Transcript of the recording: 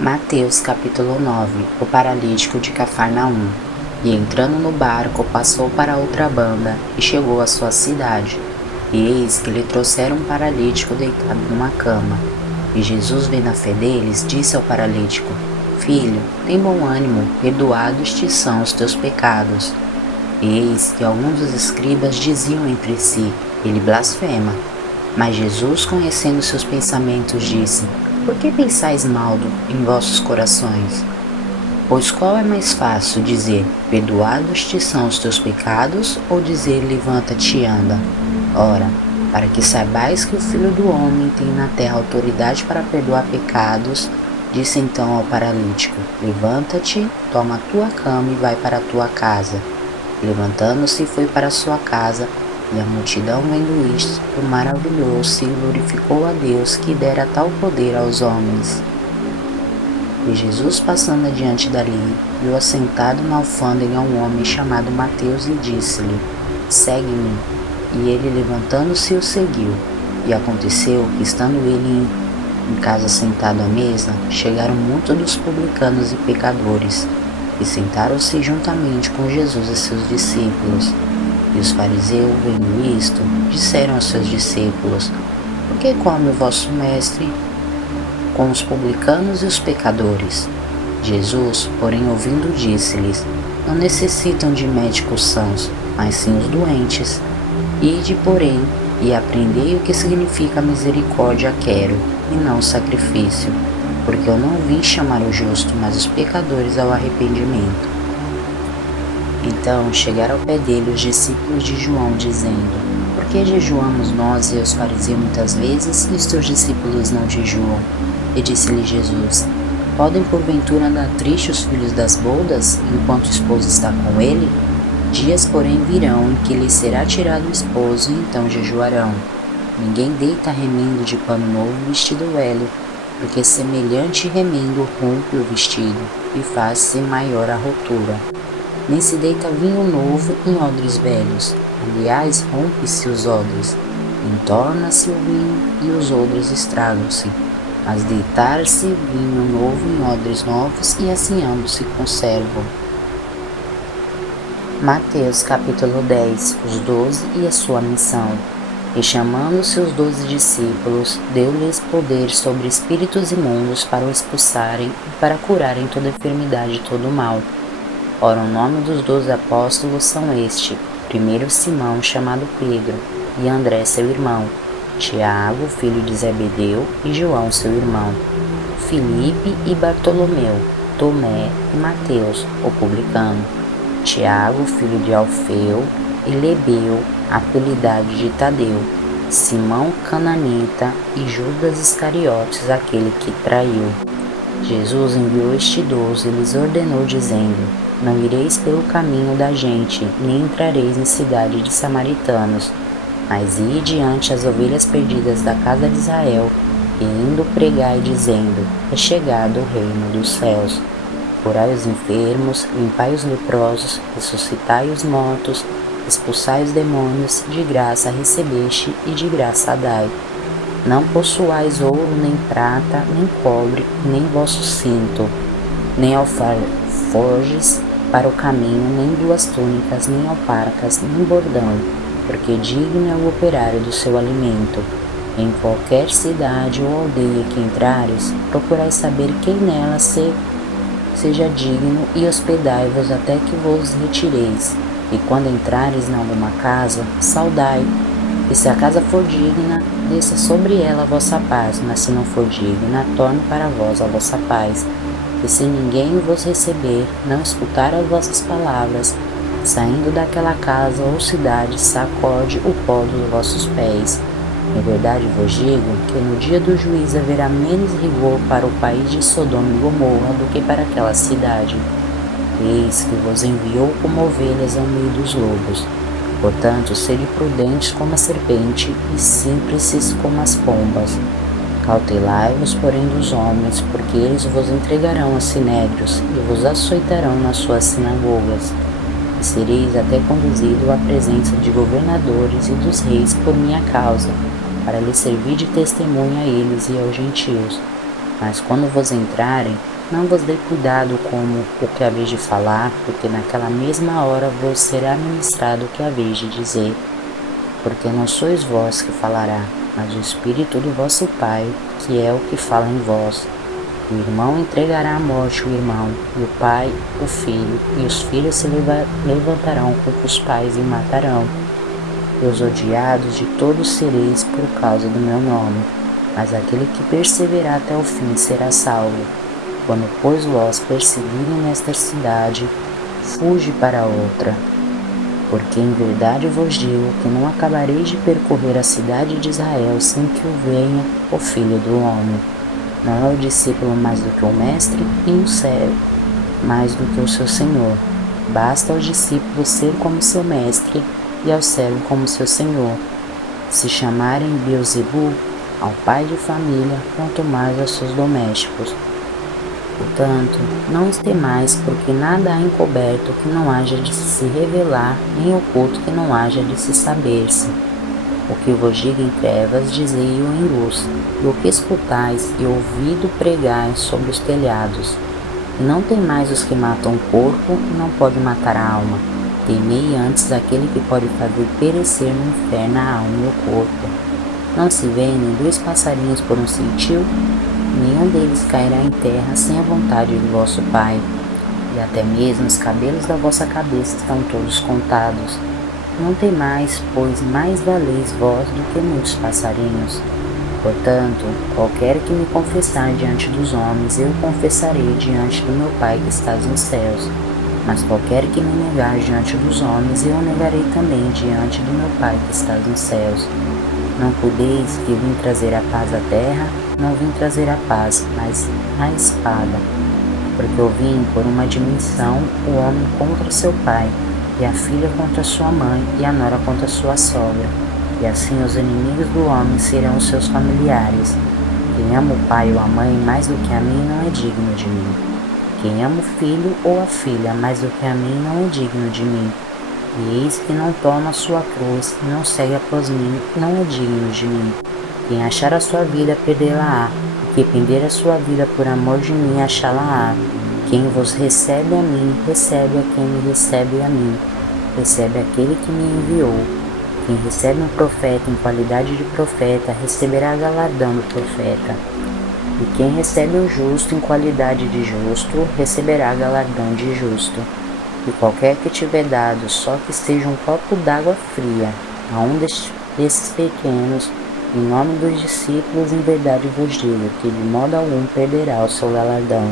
Mateus capítulo 9. O paralítico de Cafarnaum. E entrando no barco, passou para outra banda, e chegou à sua cidade. E eis que lhe trouxeram um paralítico deitado numa cama. E Jesus, vendo a fé deles, disse ao paralítico: Filho, tem bom ânimo, perdoados te são os teus pecados. E eis que alguns dos escribas diziam entre si: Ele blasfema. Mas Jesus, conhecendo seus pensamentos, disse: Por que pensais mal em vossos corações? Pois qual é mais fácil, dizer: Perdoados te são os teus pecados, ou dizer: Levanta-te e anda? Ora, para que saibais que o Filho do Homem tem na terra autoridade para perdoar pecados, disse então ao paralítico: Levanta-te, toma a tua cama e vai para a tua casa. Levantando-se, foi para sua casa. E a multidão, vendo isto, maravilhou-se e glorificou a Deus, que dera tal poder aos homens. E Jesus, passando adiante dali, viu assentado na alfândega um homem chamado Mateus e disse-lhe: Segue-me. E ele, levantando-se, o seguiu. E aconteceu que, estando ele em casa sentado à mesa, chegaram muitos dos publicanos e pecadores, e sentaram-se juntamente com Jesus e seus discípulos. E os fariseus, vendo isto, disseram aos seus discípulos: Por que come o vosso mestre com os publicanos e os pecadores? Jesus, porém, ouvindo, disse-lhes: Não necessitam de médicos sãos, mas sim os doentes. Ide, porém, e aprendei o que significa misericórdia quero, e não sacrifício, porque eu não vim chamar o justo, mas os pecadores ao arrependimento. Então chegaram ao pé dele os discípulos de João, dizendo: Por que jejuamos nós e os fariseus muitas vezes, e os teus discípulos não jejuam? E disse-lhe Jesus: Podem porventura andar tristes os filhos das bodas, enquanto o esposo está com ele? Dias, porém, virão em que lhes será tirado o esposo, e então jejuarão. Ninguém deita remendo de pano novo vestido velho, porque semelhante remendo rompe o vestido, e faz-se maior a rotura. Nem se deita vinho novo em odres velhos, aliás, rompe-se os odres, entorna-se o vinho e os odres estragam-se. Mas deitar-se vinho novo em odres novos, e assim ambos se conservam. Mateus capítulo 10. Os 12 e a sua missão. E chamando seus 12 discípulos, deu-lhes poder sobre espíritos imundos para o expulsarem e para curarem toda enfermidade e todo mal. Ora, o nome dos 12 apóstolos são este: primeiro Simão, chamado Pedro, e André, seu irmão, Tiago, filho de Zebedeu, e João, seu irmão, Filipe e Bartolomeu, Tomé e Mateus, o publicano, Tiago, filho de Alfeu, e Lebeu, apelidado de Tadeu, Simão cananita e Judas Iscariotes, aquele que traiu. Jesus enviou este 12 e lhes ordenou, dizendo: Não ireis pelo caminho da gente, nem entrareis em cidade de samaritanos, mas ide diante as ovelhas perdidas da casa de Israel, e indo pregai, dizendo: É chegado o reino dos céus. Curai os enfermos, limpai os leprosos, ressuscitai os mortos, expulsai os demônios, de graça recebeste e de graça dai. Não possuais ouro, nem prata, nem cobre, nem vosso cinto, nem alforjes para o caminho, nem 2 túnicas, nem alparcas, nem bordão, porque digno é o operário do seu alimento. Em qualquer cidade ou aldeia que entrares, procurai saber quem nela seja digno, e hospedai-vos até que vos retireis. E quando entrares em alguma casa, saudai. E se a casa for digna, desça sobre ela a vossa paz, mas se não for digna, torne para vós a vossa paz. E se ninguém vos receber, não escutar as vossas palavras, saindo daquela casa ou cidade, sacode o pó dos vossos pés. Em verdade vos digo que no dia do juízo haverá menos rigor para o país de Sodoma e Gomorra do que para aquela cidade. Eis que vos enviou como ovelhas ao meio dos lobos. Portanto, sede prudentes como a serpente e simples como as pombas. Cautelai-vos, porém, dos homens, porque eles vos entregarão a sinédrios e vos açoitarão nas suas sinagogas. E sereis até conduzidos à presença de governadores e dos reis por minha causa, para lhes servir de testemunha a eles e aos gentios. Mas quando vos entrarem, não vos dê cuidado como o que haveis de falar, porque naquela mesma hora vos será ministrado o que haveis de dizer. Porque não sois vós que falará, mas o Espírito do vosso Pai, que é o que fala em vós. O irmão entregará à morte o irmão, e o pai o filho, e os filhos se levantarão contra os pais e o matarão. E os odiados de todos sereis por causa do meu nome, mas aquele que perseverar até o fim será salvo. Quando, pois, vós perseguirem nesta cidade, fuge para outra. Porque em verdade vos digo que não acabareis de percorrer a cidade de Israel sem que o venha o Filho do Homem. Não é o discípulo mais do que o mestre, e o servo mais do que o seu senhor. Basta ao discípulo ser como seu mestre e ao servo como seu senhor. Se chamarem Beelzebul ao pai de família, quanto mais aos seus domésticos. Portanto, não os temais, porque nada há encoberto que não haja de se revelar, nem oculto que não haja de se saber-se. O que vos digo em trevas, dizei-o em luz, e o que escutais e ouvido pregais sobre os telhados. E não temais os que matam o corpo e não podem matar a alma. Temei antes aquele que pode fazer perecer no inferno a alma e o corpo. Não se vendem 2 passarinhos por um centil? Nenhum deles cairá em terra sem a vontade do vosso Pai. E até mesmo os cabelos da vossa cabeça estão todos contados. Não temais, pois mais valeis vós do que muitos passarinhos. Portanto, qualquer que me confessar diante dos homens, eu confessarei diante do meu Pai que estás nos céus. Mas qualquer que me negar diante dos homens, eu negarei também diante do meu Pai que estás nos céus. Não cuideis que vim trazer a paz à terra, não vim trazer a paz, mas a espada. Porque eu vim por uma dimensão, o homem contra seu pai, e a filha contra sua mãe, e a nora contra sua sogra. E assim os inimigos do homem serão os seus familiares. Quem ama o pai ou a mãe mais do que a mim não é digno de mim. Quem ama o filho ou a filha mais do que a mim não é digno de mim. E eis que não toma a sua cruz e não segue após mim, não é digno de mim. Quem achar a sua vida, perdê-la-á. E quem perder a sua vida por amor de mim, achá-la-á. Quem vos recebe a mim, recebe a quem me recebe a mim. Recebe aquele que me enviou. Quem recebe um profeta em qualidade de profeta, receberá galardão do profeta. E quem recebe um justo em qualidade de justo, receberá galardão de justo. E qualquer que tiver dado, só que seja um copo d'água fria, a um desses pequenos, em nome dos discípulos, em verdade vos digo, que de modo algum perderá o seu galardão.